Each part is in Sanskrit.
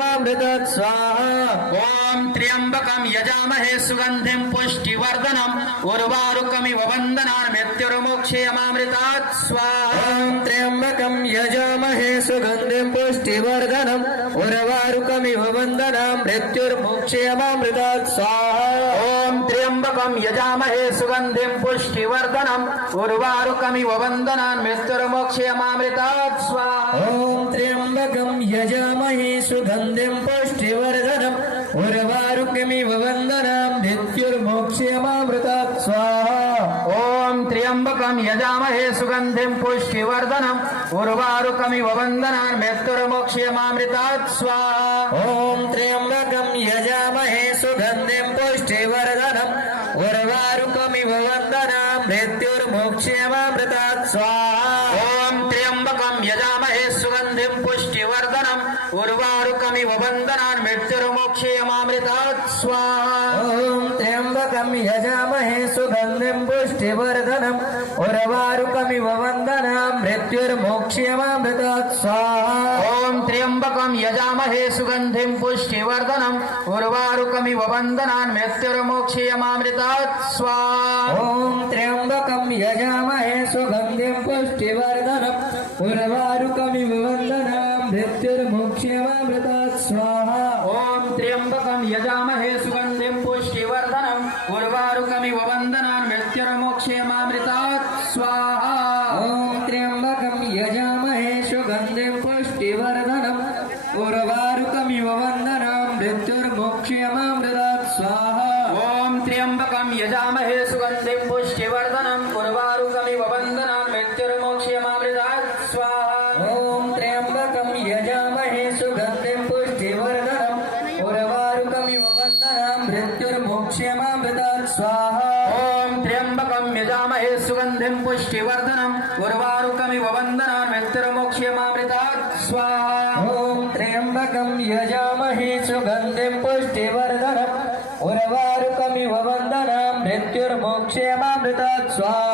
अमृतात् स्वाहा। ओम त्र्यंबकं यजामहे सुगंधिं पुष्टिवर्धनम् उर्वारुकमिव वन्दनान् मृत्युर्मोक्षयमामृतात् स्वाहा। ओम त्र्यंबकं यजामहे सुगंधिं पुष्टिवर्धनम् उर्वारुकमिव वन्दनान् मृत्युर्मोक्षयमामृतात् स्वाहा। ओम त्र्यंबकं यजामहे सुगंधिं पुष्टिवर्धनम् उर्वारुकमिव वन्दनान् मृत्युर्मोक्षयमामृतात् स्वाहा। ओम त्र्यंबकं यजामहे सुगंधिं पुष्टिवर्धनम् उर्वारुकमिव वन्दनान् मृत्युर्मोक्षयमामृतात् स्वाहा। ओम त्र्यंबकं यजामहे सुगंधिं पुष्टिवर्धनम् उर्वारुकमिव वन्दनान् मृत्युर्मोक्षयमामृतात् स्वाहा। ओम त्र्यंबकं यजामहे सुगंधिं पुष्टिवर्धनम् उर्वारुकमिव वन्दनान् मृत्युर्मोक्षयमामृतात् स्वाहा। ओम त्र्यंबकं यजामहे सुगंधिं पुष्टिवर्धनम् उर्वारुकमिव वन्दनान् मृत्युर्मोक्षयमामृतात् स्वाहा। ओम त्र्यंबकं यजामहे सुगंधिं पुष्टिवर्धनम् उर्वारुकमिव वन्दनान् मृत्युर्मोक्षयमामृतात् स्वाहा। ओम त्र्यंबकं यजामहे सुगंधिं पुष्टिवर्धनम् उर्वारुकमिव वन्दनान् मृत्युर्मोक्षयमामृतात् स्वाहा। ओम त्र्यंबकं यजामहे सुगंधिं पुष्टिवर्धनम् उर्वारुकमिव वन्दनान् मृत्युर्मोक्षयमामृतात् स्वाहा। ओम त्र्यंबकं यजामहे सुगंधिं पुष्टिवर्धनम् उर्वारुकमिव वन्दनान् मृत्युर्मोक्षयमामृतात् स्वाहा। ओम त्र्यंबकं यजामहे सुगंधिं पुष्टिवर्धनम् उर्वारुकमिव वन्दनान् मृत्युर्मोक्षयमामृतात् स्वाहा। ओम त्र्यंबकं यजामहे सुगंधिं पुष्टिवर्धनम् उर्वारुकमिव वन्दनान् मृत्युर्मोक्षयमामृतात् स्वाहा। ओम त्र्यंबकं यजामहे सुगंधिं पुष्टिवर्धनम् उर्वारुकमिव वन्दनान् मृत्युर्मोक्षयमामृतात् स्वाहा। ओम त्र्यंबकं यजामहे सुगंधिं पुष्टिवर्धनम् उर्वारुकमिव वन्दनान् मृत्युर्मोक्षयमामृतात् स्वाहा। ओम त्र्यंबकं यजामहे सुगंधिं पुष्टिवर्धनम् उर्वारुकमिव वन्दनान् मृत्युर्मोक्षयमामृतात् स्वाहा।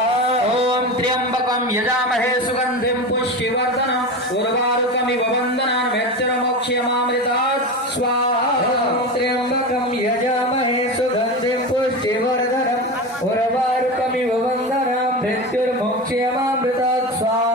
ओम त्र्यंबकं यजामहे सुगंधिं पुष्टिवर्धनम् उर्वारुकमिव वन्दनान् मृत्युर्मोक्षयमामृतात् स्वाहा। ओम त्र्यंबकं यजामहे सुगंधिं पुष्टिवर्धनम् उर्वारुकमिव वन्दनान् मृत्युर्मोक्षयमामृतात् स्वाहा।